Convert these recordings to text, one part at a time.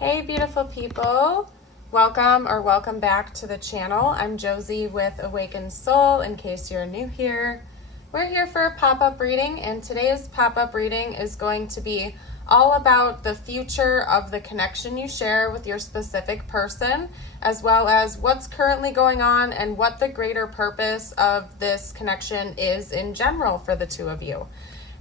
Hey beautiful people, welcome back to the channel. I'm Josie with Awakened Soul, in case you're new here. We're here for a pop-up reading, and today's pop-up reading is going to be all about the future of the connection you share with your specific person, as well as what's currently going on and what the greater purpose of this connection is in general for the two of you.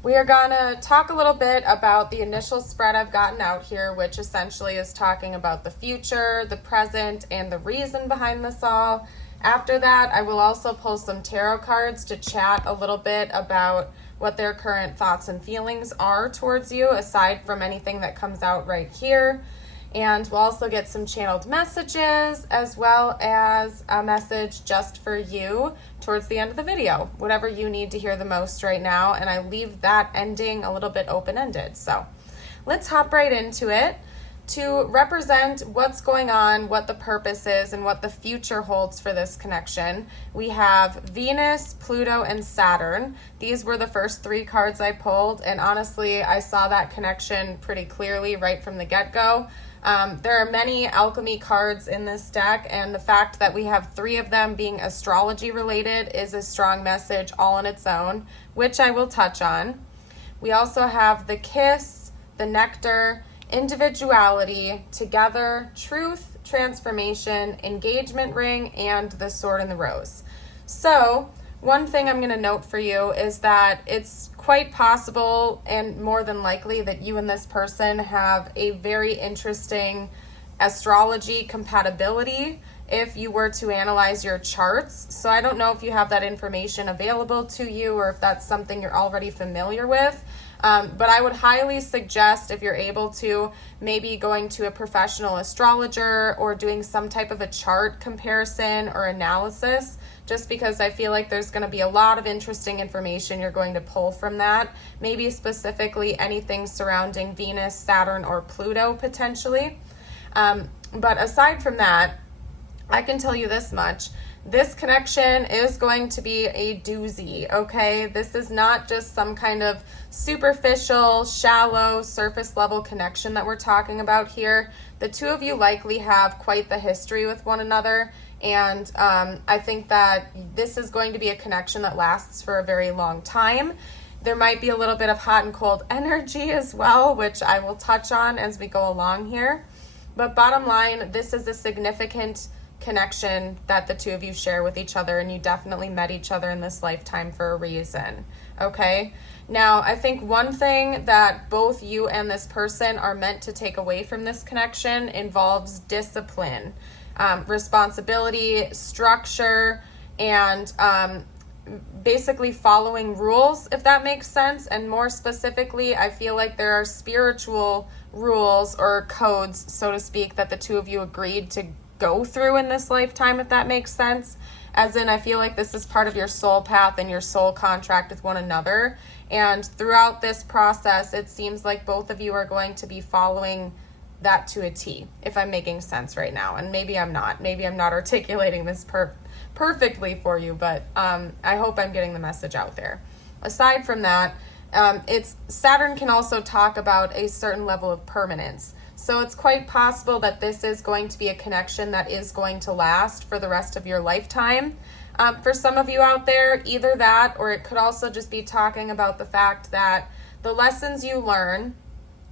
We are going to talk a little bit about the initial spread I've gotten out here, which essentially is talking about the future, the present, and the reason behind this all. After that, I will also pull some tarot cards to chat a little bit about what their current thoughts and feelings are towards you, aside from anything that comes out right here. And we'll also get some channeled messages, as well as a message just for you towards the end of the video, whatever you need to hear the most right now. And I leave that ending a little bit open-ended. So let's hop right into it. To represent what's going on, what the purpose is, and what the future holds for this connection, we have Venus, Pluto, and Saturn. These were the first three cards I pulled, and honestly, I saw that connection pretty clearly right from the get-go. There are many alchemy cards in this deck, and the fact that we have three of them being astrology related is a strong message all on its own, which I will touch on. We also have the kiss, the nectar, individuality, together, truth, transformation, engagement ring, and the sword and the rose. So one thing I'm going to note for you is that it's quite possible and more than likely that you and this person have a very interesting astrology compatibility if you were to analyze your charts. So I don't know if you have that information available to you or if that's something you're already familiar with. But I would highly suggest, if you're able to, maybe going to a professional astrologer or doing some type of a chart comparison or analysis, just because I feel like there's going to be a lot of interesting information you're going to pull from that. Maybe specifically anything surrounding Venus, Saturn, or Pluto potentially. But aside from that, I can tell you this much. This connection is going to be a doozy, okay? This is not just some kind of superficial, shallow, surface level connection that we're talking about here. The two of you likely have quite the history with one another, and I think that this is going to be a connection that lasts for a very long time. There might be a little bit of hot and cold energy as well, which I will touch on as we go along here. But bottom line, this is a significant connection that the two of you share with each other, and you definitely met each other in this lifetime for a reason, okay? Now, I think one thing that both you and this person are meant to take away from this connection involves discipline, responsibility, structure, and basically following rules, if that makes sense. And more specifically, I feel like there are spiritual rules or codes, so to speak, that the two of you agreed to go through in this lifetime, if that makes sense. As in, I feel like this is part of your soul path and your soul contract with one another. And throughout this process, it seems like both of you are going to be following that to a T, if I'm making sense right now. And maybe I'm not. Maybe I'm not articulating this perfectly for you, but I hope I'm getting the message out there. Aside from that, Saturn can also talk about a certain level of permanence. So it's quite possible that this is going to be a connection that is going to last for the rest of your lifetime. For some of you out there, either that, or it could also just be talking about the fact that the lessons you learn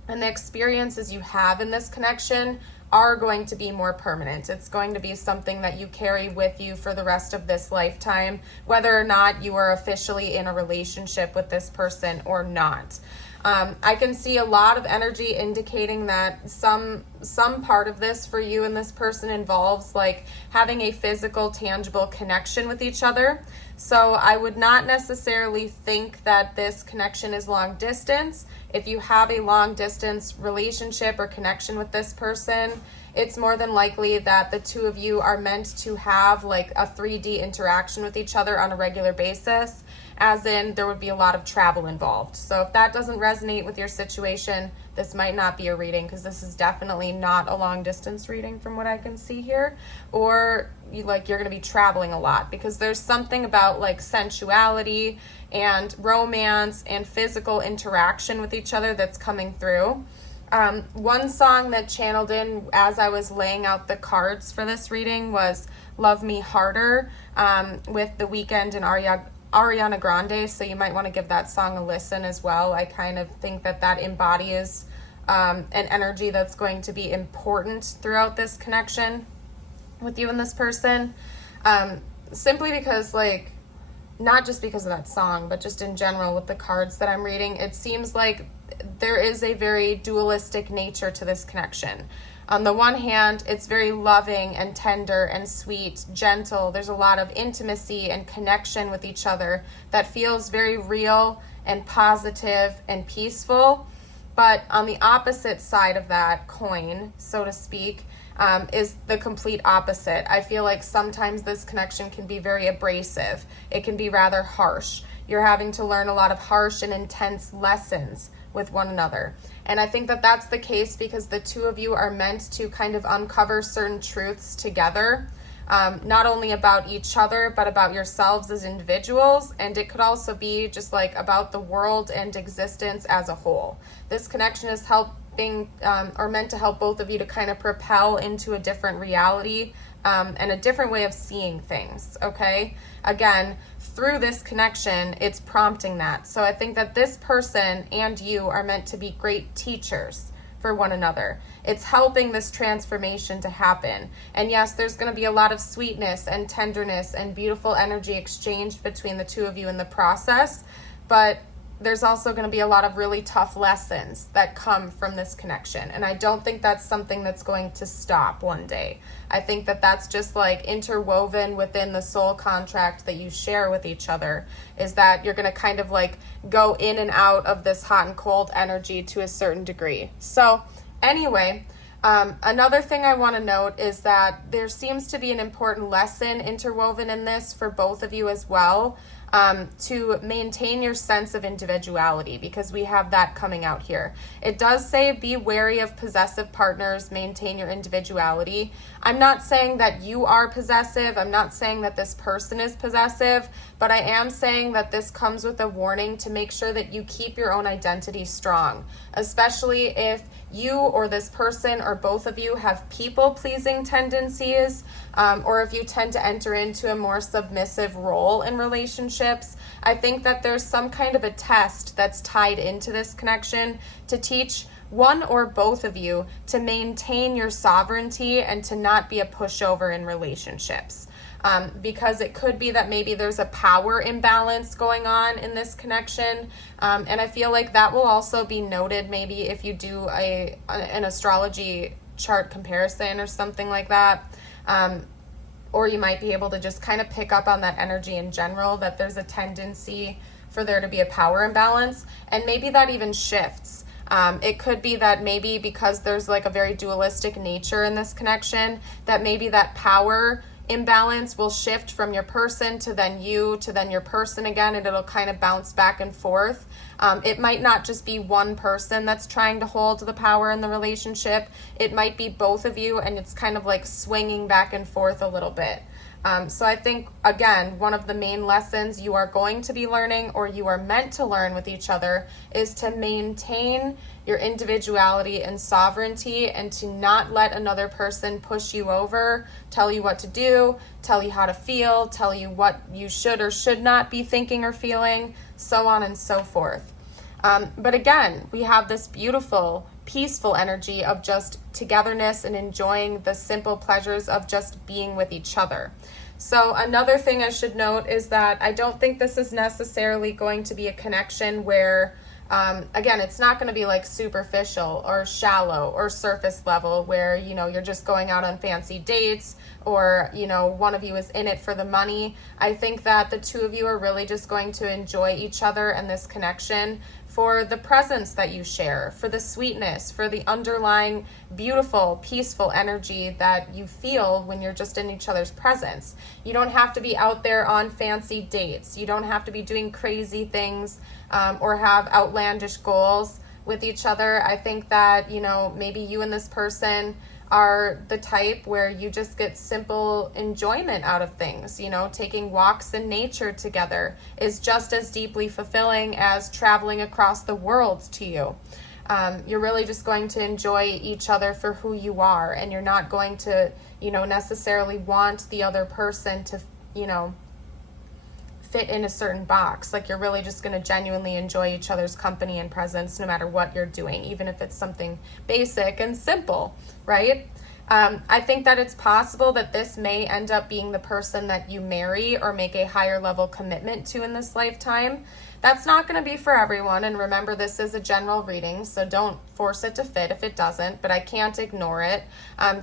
and the experiences you have in this connection are going to be more permanent. It's going to be something that you carry with you for the rest of this lifetime, whether or not you are officially in a relationship with this person or not. I can see a lot of energy indicating that some part of this for you and this person involves like having a physical, tangible connection with each other. So I would not necessarily think that this connection is long distance. If you have a long distance relationship or connection with this person, it's more than likely that the two of you are meant to have like a 3D interaction with each other on a regular basis, as in there would be a lot of travel involved. So if that doesn't resonate with your situation, this might not be a reading, because this is definitely not a long distance reading from what I can see here. Or you're going to be traveling a lot, because there's something about like sensuality and romance and physical interaction with each other that's coming through. One song that channeled in as I was laying out the cards for this reading was Love Me Harder with The Weeknd and Ariana Grande, so you might want to give that song a listen as well. I kind of think that embodies an energy that's going to be important throughout this connection with you and this person. Simply because, like, not just because of that song, but just in general with the cards that I'm reading, it seems like there is a very dualistic nature to this connection. On the one hand, it's very loving and tender and sweet, gentle. There's a lot of intimacy and connection with each other that feels very real and positive and peaceful. But on the opposite side of that coin, so to speak, is the complete opposite. I feel like sometimes this connection can be very abrasive. It can be rather harsh. You're having to learn a lot of harsh and intense lessons with one another. And I think that that's the case because the two of you are meant to kind of uncover certain truths together, not only about each other, but about yourselves as individuals. And it could also be just like about the world and existence as a whole. This connection is meant to help both of you to kind of propel into a different reality and a different way of seeing things, okay? Again, through this connection, it's prompting that. So I think that this person and you are meant to be great teachers for one another. It's helping this transformation to happen. And yes, there's going to be a lot of sweetness and tenderness and beautiful energy exchanged between the two of you in the process, but there's also going to be a lot of really tough lessons that come from this connection. And I don't think that's something that's going to stop one day. I think that that's just like interwoven within the soul contract that you share with each other, is that you're going to kind of like go in and out of this hot and cold energy to a certain degree. So anyway, another thing I want to note is that there seems to be an important lesson interwoven in this for both of you as well. To maintain your sense of individuality, because we have that coming out here. It does say be wary of possessive partners, maintain your individuality. I'm not saying that you are possessive. I'm not saying that this person is possessive, but I am saying that this comes with a warning to make sure that you keep your own identity strong, especially if you or this person or both of you have people-pleasing tendencies, or if you tend to enter into a more submissive role in relationships. I think that there's some kind of a test that's tied into this connection to teach one or both of you to maintain your sovereignty and to not be a pushover in relationships. Because it could be that maybe there's a power imbalance going on in this connection. And I feel like that will also be noted maybe if you do an astrology chart comparison or something like that. Or you might be able to just kind of pick up on that energy in general, that there's a tendency for there to be a power imbalance. And maybe that even shifts. It could be that maybe because there's like a very dualistic nature in this connection, that maybe that power imbalance will shift from your person to then you to then your person again, and it'll kind of bounce back and forth. It might not just be one person that's trying to hold the power in the relationship. It might be both of you, and it's kind of like swinging back and forth a little bit. So I think, again, one of the main lessons you are going to be learning, or you are meant to learn with each other, is to maintain your individuality and sovereignty, and to not let another person push you over, tell you what to do, tell you how to feel, tell you what you should or should not be thinking or feeling, so on and so forth. But again, we have this beautiful, peaceful energy of just togetherness and enjoying the simple pleasures of just being with each other. So another thing I should note is that I don't think this is necessarily going to be a connection where, again, it's not going to be like superficial or shallow or surface level where, you're just going out on fancy dates, or, one of you is in it for the money. I think that the two of you are really just going to enjoy each other and this connection for the presence that you share, for the sweetness, for the underlying beautiful, peaceful energy that you feel when you're just in each other's presence. You don't have to be out there on fancy dates. You don't have to be doing crazy things or have outlandish goals with each other. I think that, maybe you and this person are the type where you just get simple enjoyment out of things. Taking walks in nature together is just as deeply fulfilling as traveling across the world to you. You're really just going to enjoy each other for who you are, and you're not going to, necessarily want the other person to, fit in a certain box. Like, you're really just going to genuinely enjoy each other's company and presence no matter what you're doing, even if it's something basic and simple, right? I think that it's possible that this may end up being the person that you marry or make a higher level commitment to in this lifetime. That's not going to be for everyone, and remember, this is a general reading, so don't force it to fit if it doesn't, but I can't ignore it.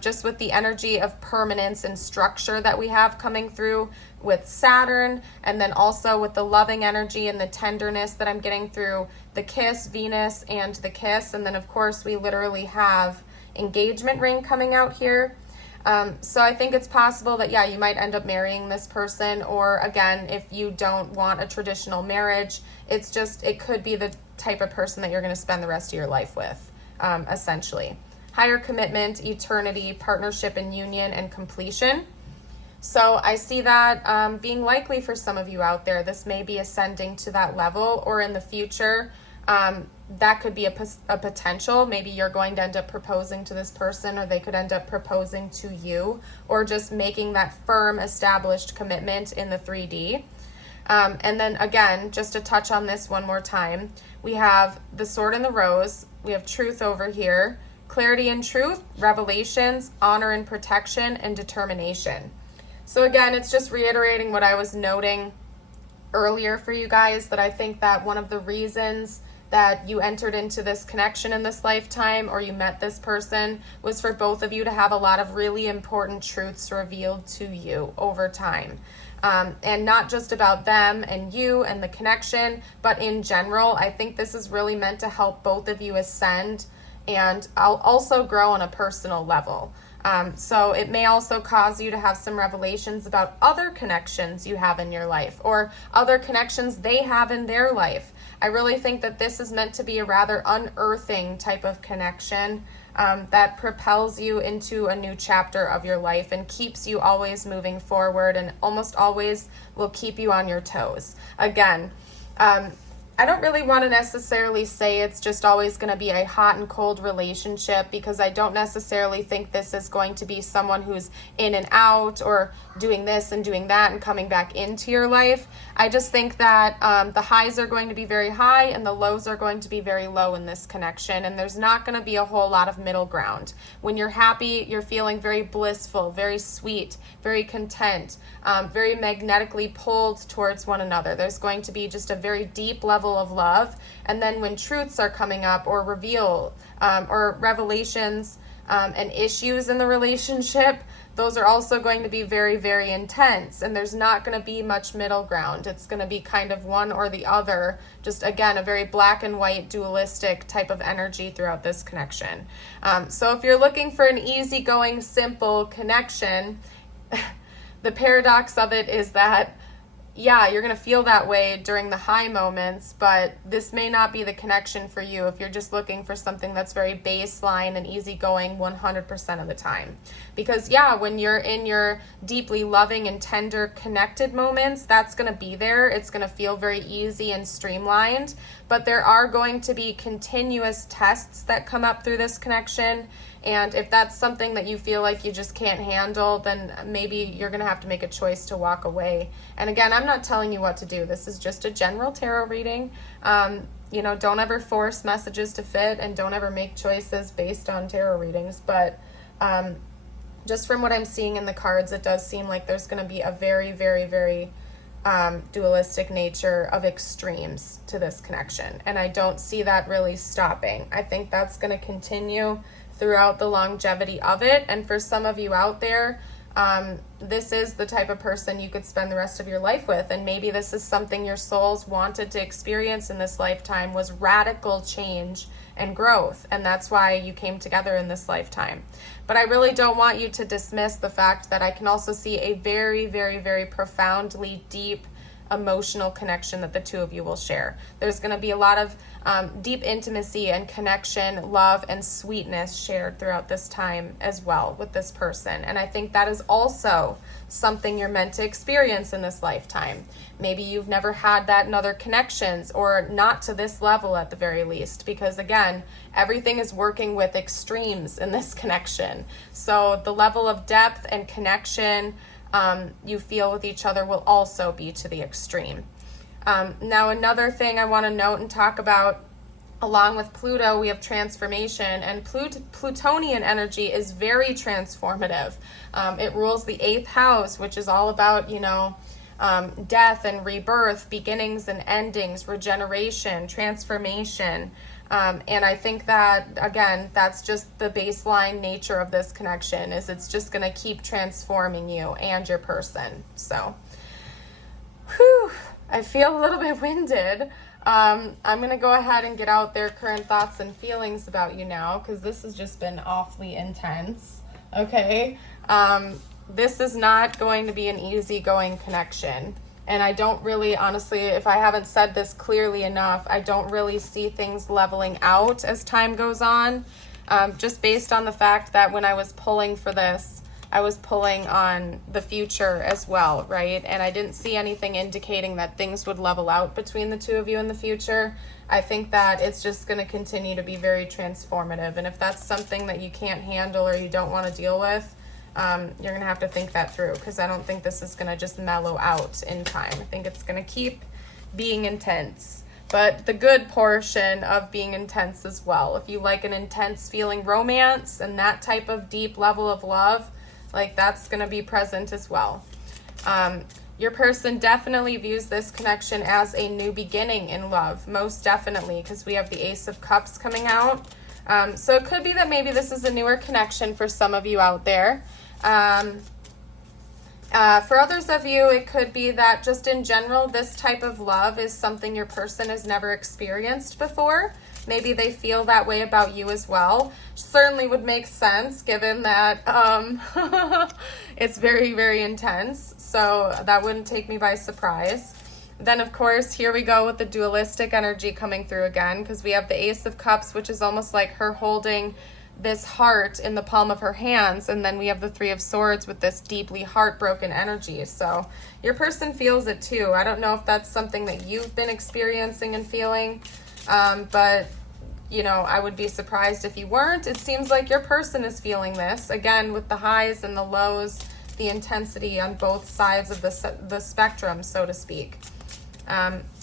Just with the energy of permanence and structure that we have coming through with Saturn, and then also with the loving energy and the tenderness that I'm getting through the kiss, Venus, and the kiss, and then of course we literally have engagement ring coming out here. So I think it's possible that, you might end up marrying this person, or again, if you don't want a traditional marriage, it could be the type of person that you're going to spend the rest of your life with, essentially. Higher commitment, eternity, partnership and union, and completion. So I see that being likely for some of you out there. This may be ascending to that level, or in the future, that could be a potential. Maybe you're going to end up proposing to this person, or they could end up proposing to you, or just making that firm, established commitment in the 3D. And then again, just to touch on this one more time, we have the sword and the rose. We have truth over here, clarity and truth, revelations, honor and protection, and determination. So again, it's just reiterating what I was noting earlier for you guys, that I think that one of the reasons that you entered into this connection in this lifetime, or you met this person, was for both of you to have a lot of really important truths revealed to you over time. And not just about them and you and the connection, but in general. I think this is really meant to help both of you ascend and also grow on a personal level. So it may also cause you to have some revelations about other connections you have in your life, or other connections they have in their life. I really think that this is meant to be a rather unearthing type of connection that propels you into a new chapter of your life and keeps you always moving forward, and almost always will keep you on your toes. Again, I don't really want to necessarily say it's just always going to be a hot and cold relationship, because I don't necessarily think this is going to be someone who's in and out, or doing this and doing that and coming back into your life. I just think that the highs are going to be very high and the lows are going to be very low in this connection, and there's not going to be a whole lot of middle ground. When you're happy, you're feeling very blissful, very sweet, very content, very magnetically pulled towards one another. There's going to be just a very deep level of love. And then when truths are coming up, or reveal or revelations and issues in the relationship, those are also going to be very, very intense, and there's not going to be much middle ground. It's going to be kind of one or the other, just again, a very black and white dualistic type of energy throughout this connection. So if you're looking for an easygoing, simple connection, the paradox of it is that, you're going to feel that way during the high moments, but this may not be the connection for you if you're just looking for something that's very baseline and easygoing 100% of the time. Because when you're in your deeply loving and tender connected moments, that's going to be there. It's going to feel very easy and streamlined, but there are going to be continuous tests that come up through this connection. And if that's something that you feel like you just can't handle, then maybe you're going to have to make a choice to walk away. And again, I'm not telling you what to do. This is just a general tarot reading. Don't ever force messages to fit, and don't ever make choices based on tarot readings. But just from what I'm seeing in the cards, it does seem like there's going to be a very, very, very dualistic nature of extremes to this connection. And I don't see that really stopping. I think that's going to continue throughout the longevity of it. And for some of you out there, this is the type of person you could spend the rest of your life with. And maybe this is something your souls wanted to experience in this lifetime, was radical change and growth. And that's why you came together in this lifetime. But I really don't want you to dismiss the fact that I can also see a very, very, very profoundly deep emotional connection that the two of you will share. There's going to be a lot of deep intimacy and connection, love, and sweetness shared throughout this time as well with this person. And I think that is also something you're meant to experience in this lifetime. Maybe you've never had that in other connections, or not to this level at the very least, because again, everything is working with extremes in this connection. So the level of depth and connection you feel with each other will also be to the extreme. Now, another thing I want to note and talk about, along with Pluto, we have transformation, and Plutonian energy is very transformative. It rules the 8th house, which is all about, death and rebirth, beginnings and endings, regeneration, transformation. And I think that, again, that's just the baseline nature of this connection, is it's just going to keep transforming you and your person. So, I feel a little bit winded. I'm going to go ahead and get out their current thoughts and feelings about you now, because this has just been awfully intense. Okay? This is not going to be an easygoing connection. And I don't really, honestly, if I haven't said this clearly enough, I don't really see things leveling out as time goes on. Just based on the fact that when I was pulling for this, I was pulling on the future as well, right? And I didn't see anything indicating that things would level out between the two of you in the future. I think that it's just going to continue to be very transformative. And if that's something that you can't handle or you don't want to deal with, you're going to have to think that through, because I don't think this is going to just mellow out in time. I think it's going to keep being intense, but the good portion of being intense as well. If you like an intense feeling romance and that type of deep level of love, like that's going to be present as well. Your person definitely views this connection as a new beginning in love, most definitely, because we have the Ace of Cups coming out. So it could be that maybe this is a newer connection for some of you out there. For others of you, it could be that just in general, this type of love is something your person has never experienced before. Maybe they feel that way about you as well. Certainly would make sense given that it's very, very intense. So that wouldn't take me by surprise. Then, of course, here we go with the dualistic energy coming through again, because we have the Ace of Cups, which is almost like her holding this heart in the palm of her hands, and then we have the Three of Swords with this deeply heartbroken energy. So your person feels it too. I don't know if that's something that you've been experiencing and feeling, but I would be surprised if you weren't. It seems like your person is feeling this, again, with the highs and the lows, the intensity on both sides of the spectrum, so to speak.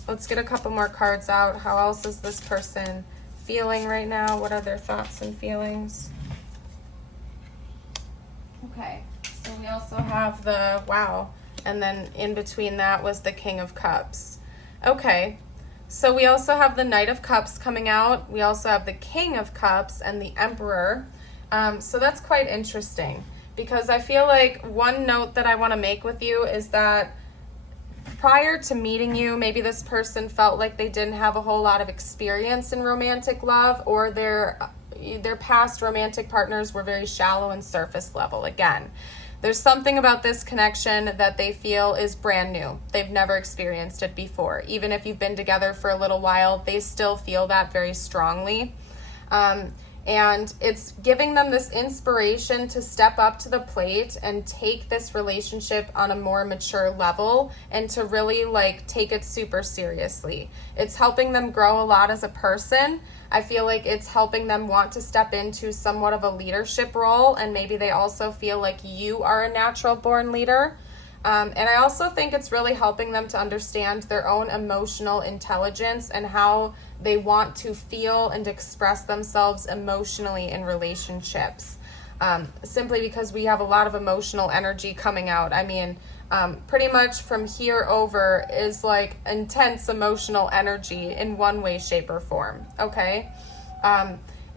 Let's get a couple more cards out. How else is this person feeling right now? What are their thoughts and feelings? Okay, so we also have the Wow, and then in between that was the King of Cups. Okay, so we also have the Knight of Cups coming out. We also have the King of Cups and the Emperor. So that's quite interesting, because I feel like one note that I want to make with you is that prior to meeting you, maybe this person felt like they didn't have a whole lot of experience in romantic love, or their past romantic partners were very shallow and surface level. Again, there's something about this connection that they feel is brand new. They've never experienced it before. Even if you've been together for a little while, they still feel that very strongly. And it's giving them this inspiration to step up to the plate and take this relationship on a more mature level, and to really take it super seriously. It's helping them grow a lot as a person. I feel like it's helping them want to step into somewhat of a leadership role, and maybe they also feel like you are a natural born leader. And I also think it's really helping them to understand their own emotional intelligence and how they want to feel and express themselves emotionally in relationships. Simply because we have a lot of emotional energy coming out. I mean, pretty much from here over is intense emotional energy in one way, shape, or form. Okay?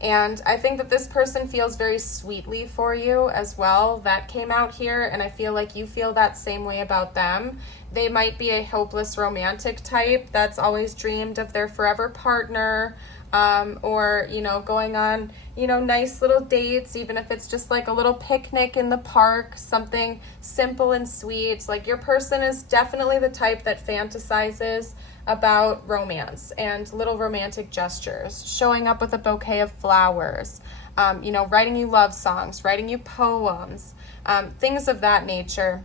And I think that this person feels very sweetly for you as well. That came out here, and I feel like you feel that same way about them. They might be a hopeless romantic type that's always dreamed of their forever partner, or, you know, going on, you know, nice little dates, even if it's just like a little picnic in the park, something simple and sweet. Like, your person is definitely the type that fantasizes about romance and little romantic gestures, showing up with a bouquet of flowers, you know, writing you love songs, writing you poems, things of that nature.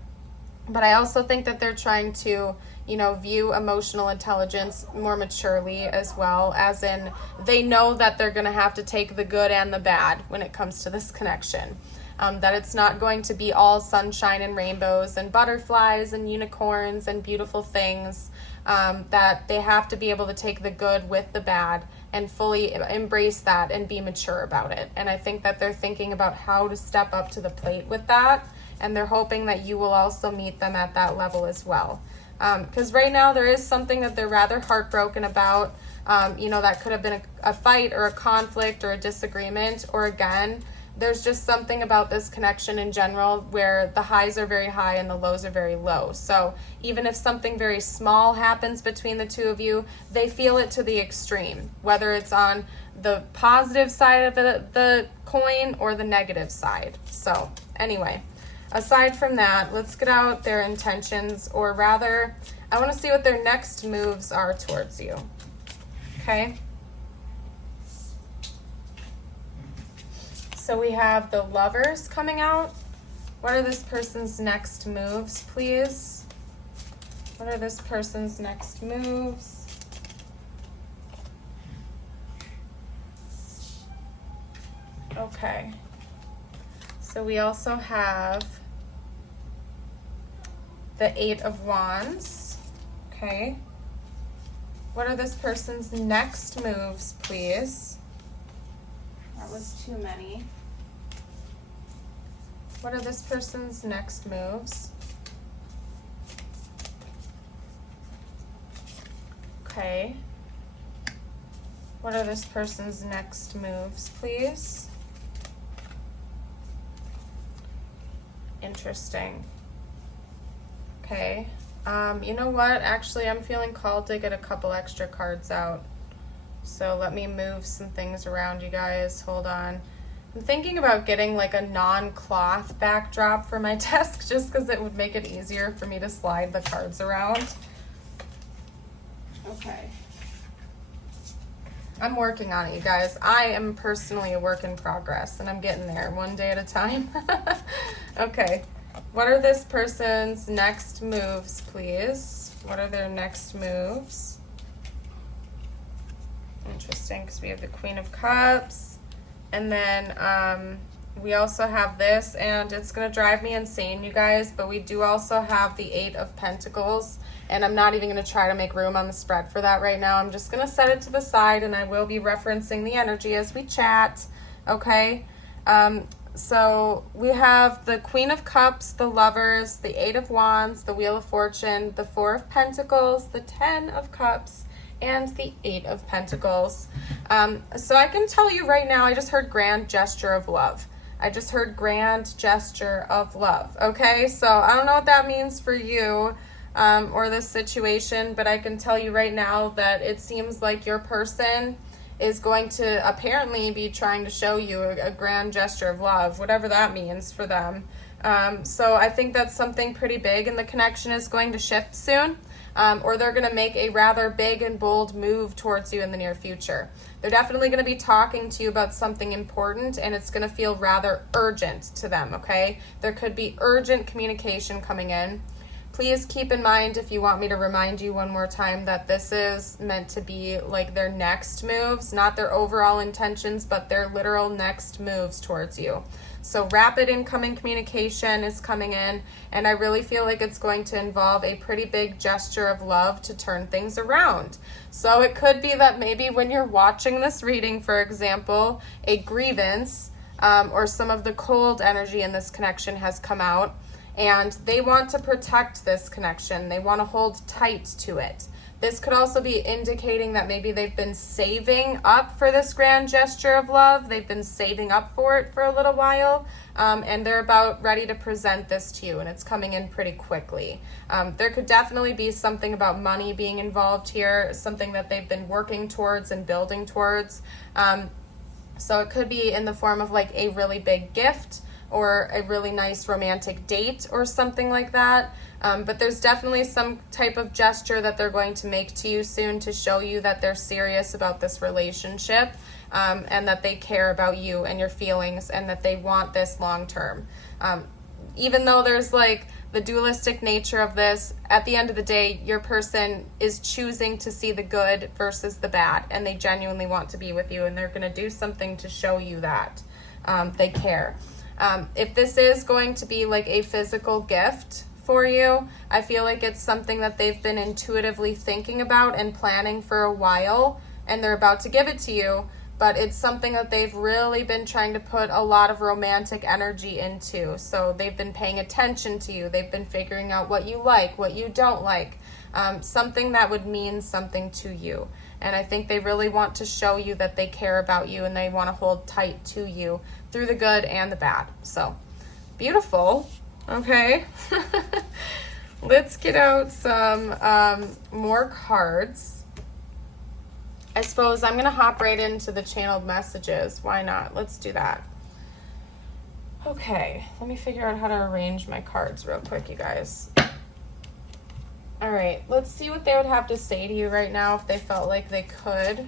But I also think that they're trying to, you know, view emotional intelligence more maturely as well, as in they know that they're going to have to take the good and the bad when it comes to this connection. That it's not going to be all sunshine and rainbows and butterflies and unicorns and beautiful things, that they have to be able to take the good with the bad and fully embrace that and be mature about it. And I think that they're thinking about how to step up to the plate with that, and they're hoping that you will also meet them at that level as well. Because right now there is something that they're rather heartbroken about. You know, that could have been a fight or a conflict or a disagreement, or again, there's just something about this connection in general where the highs are very high and the lows are very low. So even if something very small happens between the two of you, they feel it to the extreme, whether it's on the positive side of the coin or the negative side. So anyway, aside from that, let's get out their intentions, or rather, I want to see what their next moves are towards you. Okay? So we have the Lovers coming out. What are this person's next moves, please? What are this person's next moves? Okay. So we also have the Eight of Wands. Okay. What are this person's next moves, please? That was too many. What are this person's next moves? Okay. What are this person's next moves, please? Interesting. Okay. You know what? Actually, I'm feeling called to get a couple extra cards out. So let me move some things around, you guys. Hold on. I'm thinking about getting like a non-cloth backdrop for my desk, just because it would make it easier for me to slide the cards around. Okay. I'm working on it, you guys. I am personally a work in progress, and I'm getting there one day at a time. Okay. What are this person's next moves, please? What are their next moves? Interesting, because we have the Queen of Cups, and then we also have this, and it's going to drive me insane, you guys, but we do also have the Eight of Pentacles, and I'm not even going to try to make room on the spread for that right now. I'm just going to set it to the side, and I will be referencing the energy as we chat, okay? So we have the Queen of Cups, the Lovers, the Eight of Wands, the Wheel of Fortune, the Four of Pentacles, the Ten of Cups, and the Eight of Pentacles. So I can tell you right now, I just heard grand gesture of love. I just heard grand gesture of love, okay? So I don't know what that means for you or this situation, but I can tell you right now that it seems like your person is going to apparently be trying to show you a grand gesture of love, whatever that means for them. So I think that's something pretty big, and the connection is going to shift soon. Or they're going to make a rather big and bold move towards you in the near future. They're definitely going to be talking to you about something important, and it's going to feel rather urgent to them, okay? There could be urgent communication coming in. Please keep in mind, if you want me to remind you one more time, that this is meant to be like their next moves, not their overall intentions, but their literal next moves towards you. So rapid incoming communication is coming in, and I really feel like it's going to involve a pretty big gesture of love to turn things around. So it could be that maybe when you're watching this reading, for example, a grievance or some of the cold energy in this connection has come out, and they want to protect this connection. They want to hold tight to it. This could also be indicating that maybe they've been saving up for this grand gesture of love. They've been saving up for it for a little while, and they're about ready to present this to you, and it's coming in pretty quickly. There could definitely be something about money being involved here, something that they've been working towards and building towards. So it could be in the form of like a really big gift or a really nice romantic date or something like that. But there's definitely some type of gesture that they're going to make to you soon to show you that they're serious about this relationship, and that they care about you and your feelings and that they want this long term. Even though there's like the dualistic nature of this, at the end of the day, your person is choosing to see the good versus the bad, and they genuinely want to be with you, and they're going to do something to show you that they care. If this is going to be like a physical gift for you, I feel like it's something that they've been intuitively thinking about and planning for a while, and they're about to give it to you, but it's something that they've really been trying to put a lot of romantic energy into. So they've been paying attention to you. They've been figuring out what you like, what you don't like, something that would mean something to you. And I think they really want to show you that they care about you and they want to hold tight to you through the good and the bad. So beautiful. Okay. Let's get out some more cards. I suppose I'm going to hop right into the channeled messages. Why not? Let's do that. Okay, let me figure out how to arrange my cards real quick, you guys. All right, let's see what they would have to say to you right now if they felt like they could.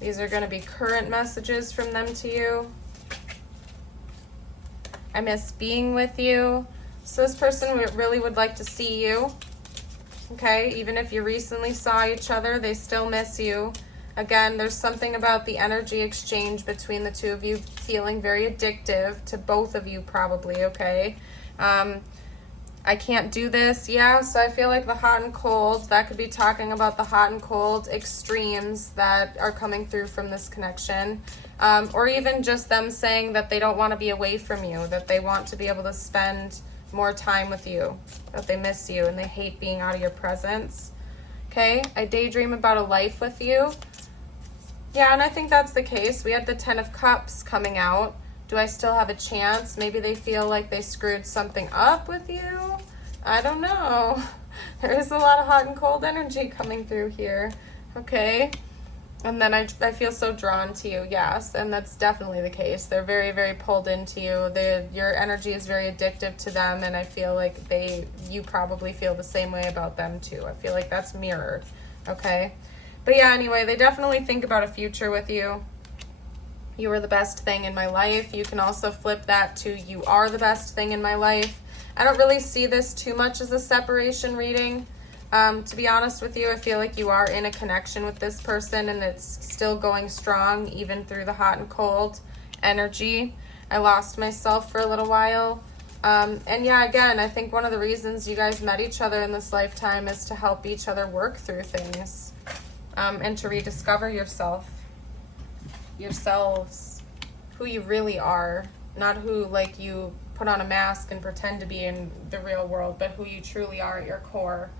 These are going to be current messages from them to you. I miss being with you. So this person really would like to see you. Okay, even if you recently saw each other, they still miss you. Again, there's something about the energy exchange between the two of you feeling very addictive to both of you probably, okay? I can't do this. Yeah, so I feel like the hot and cold, that could be talking about the hot and cold extremes that are coming through from this connection. Or even just them saying that they don't want to be away from you, that they want to be able to spend more time with you, that they miss you and they hate being out of your presence. Okay, I daydream about a life with you. Yeah, and I think that's the case. We had the 10 of Cups coming out. Do I still have a chance? Maybe they feel like they screwed something up with you. I don't know. There is a lot of hot and cold energy coming through here. Okay. And then I feel so drawn to you. Yes, and that's definitely the case. They're very, very pulled into you. Your energy is very addictive to them, and I feel like you probably feel the same way about them too. I feel like that's mirrored. Okay. But yeah, anyway, they definitely think about a future with you. You are the best thing in my life. You can also flip that to you are the best thing in my life. I don't really see this too much as a separation reading. To be honest with you, I feel like you are in a connection with this person and it's still going strong even through the hot and cold energy. I lost myself for a little while. And yeah, again, I think one of the reasons you guys met each other in this lifetime is to help each other work through things, and to rediscover yourselves, who you really are, not who like you put on a mask and pretend to be in the real world, but who you truly are at your core.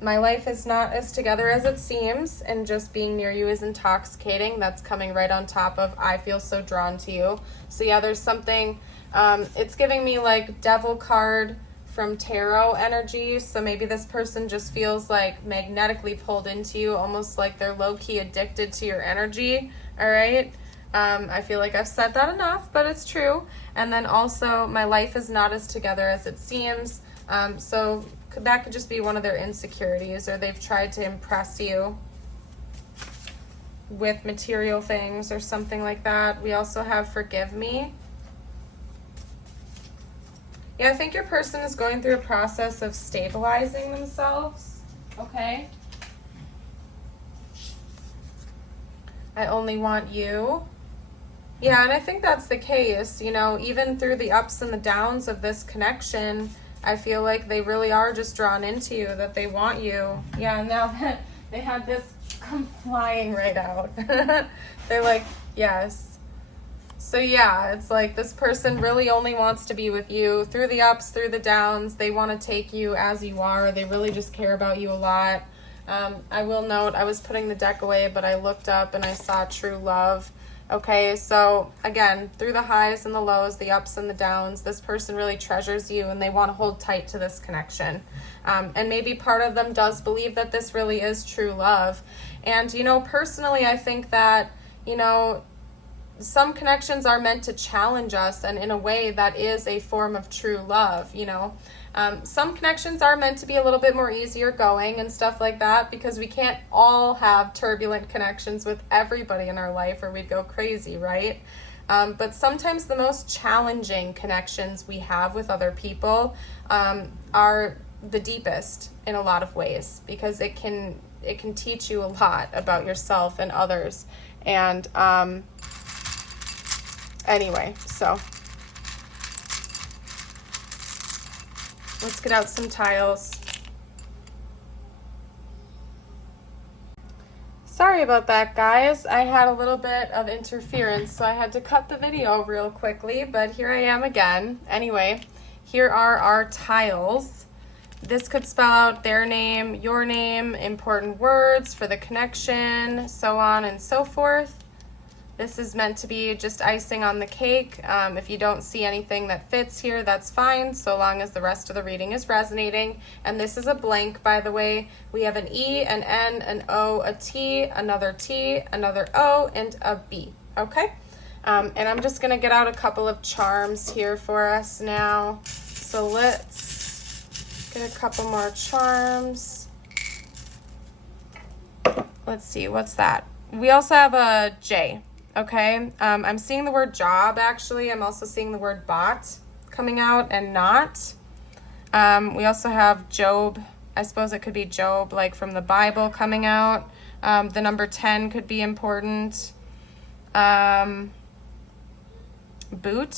My life is not as together as it seems, and just being near you is intoxicating. That's coming right on top of I feel so drawn to you. So yeah, there's something, it's giving me like devil card from tarot energy. So maybe this person just feels like magnetically pulled into you, almost like they're low-key addicted to your energy. All right. I feel like I've said that enough, but it's true. And then also my life is not as together as it seems. So that could just be one of their insecurities, or they've tried to impress you with material things or something like that. We also have forgive me. Yeah, I think your person is going through a process of stabilizing themselves. Okay. I only want you. Yeah, and I think that's the case. You know, even through the ups and the downs of this connection, I feel like they really are just drawn into you, that they want you. Yeah, now that they had this come flying right out. They're like, yes. So yeah, it's like this person really only wants to be with you through the ups, through the downs. They want to take you as you are. They really just care about you a lot. I will note, I was putting the deck away, but I looked up and I saw true love. Okay, so again, through the highs and the lows, the ups and the downs, this person really treasures you and they want to hold tight to this connection. And maybe part of them does believe that this really is true love. And, you know, personally, I think that, you know, some connections are meant to challenge us, and in a way that is a form of true love, you know. Some connections are meant to be a little bit more easier going and stuff like that, because we can't all have turbulent connections with everybody in our life or we'd go crazy, right? But sometimes the most challenging connections we have with other people are the deepest in a lot of ways, because it can teach you a lot about yourself and others. And anyway, so let's get out some tiles. Sorry about that, guys. I had a little bit of interference, so I had to cut the video real quickly, but here I am again. Anyway, here are our tiles. This could spell out their name, your name, important words for the connection, so on and so forth. This is meant to be just icing on the cake. If you don't see anything that fits here, that's fine, so long as the rest of the reading is resonating. And this is a blank, by the way. We have an E, an N, an O, a T, another O, and a B, okay? And I'm just gonna get out a couple of charms here for us now. So let's get a couple more charms. Let's see, what's that? We also have a J. Okay, I'm seeing the word job, actually. I'm also seeing the word bot coming out and not. We also have Job. I suppose it could be Job, like from the Bible, coming out. The number 10 could be important. Boot.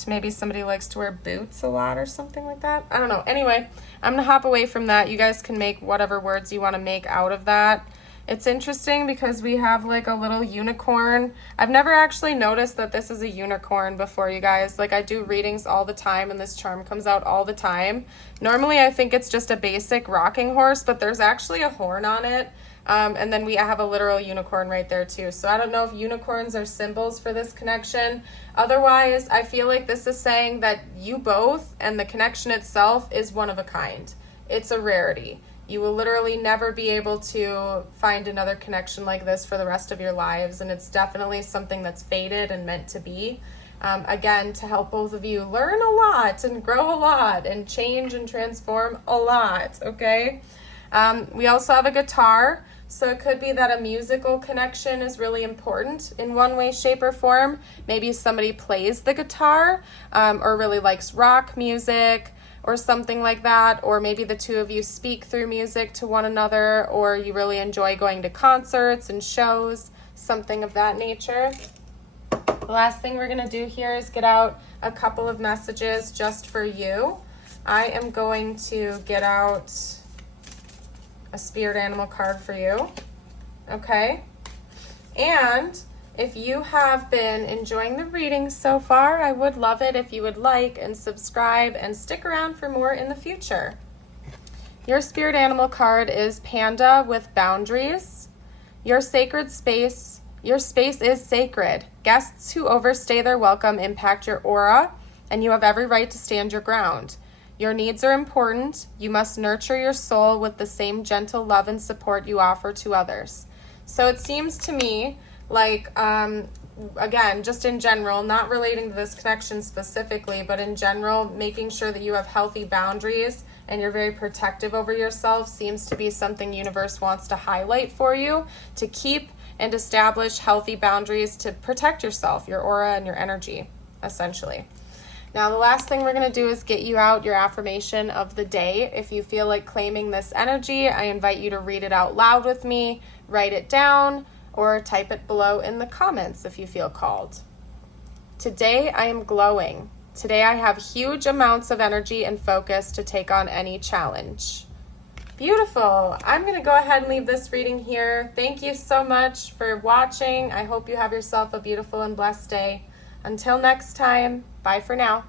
Maybe somebody likes to wear boots a lot or something like that. I don't know. Anyway, I'm going to hop away from that. You guys can make whatever words you want to make out of that. It's interesting because we have like a little unicorn. I've never actually noticed that this is a unicorn before, you guys. Like, I do readings all the time and this charm comes out all the time. Normally I think it's just a basic rocking horse, but there's actually a horn on it. And then we have a literal unicorn right there too. So I don't know if unicorns are symbols for this connection. Otherwise, I feel like this is saying that you both and the connection itself is one of a kind. It's a rarity. You will literally never be able to find another connection like this for the rest of your lives, and it's definitely something that's fated and meant to be. Again, to help both of you learn a lot and grow a lot and change and transform a lot, okay? We also have a guitar, so it could be that a musical connection is really important in one way, shape, or form. Maybe somebody plays the guitar or really likes rock music, or something like that, or maybe the two of you speak through music to one another, or you really enjoy going to concerts and shows, something of that nature. The last thing we're gonna do here is get out a couple of messages just for you. I am going to get out a spirit animal card for you, okay? And if you have been enjoying the reading so far, I would love it if you would like and subscribe and stick around for more in the future. Your spirit animal card is Panda with boundaries. Your sacred space, your space is sacred. Guests who overstay their welcome impact your aura, and you have every right to stand your ground. Your needs are important. You must nurture your soul with the same gentle love and support you offer to others. So it seems to me like, again, just in general, not relating to this connection specifically, but in general, making sure that you have healthy boundaries and you're very protective over yourself seems to be something universe wants to highlight for you, to keep and establish healthy boundaries to protect yourself, your aura, and your energy, essentially. Now, the last thing we're going to do is get you out your affirmation of the day. If you feel like claiming this energy, I invite you to read it out loud with me, write it down, or type it below in the comments if you feel called. Today I am glowing. Today I have huge amounts of energy and focus to take on any challenge. Beautiful. I'm going to go ahead and leave this reading here. Thank you so much for watching. I hope you have yourself a beautiful and blessed day. Until next time, bye for now.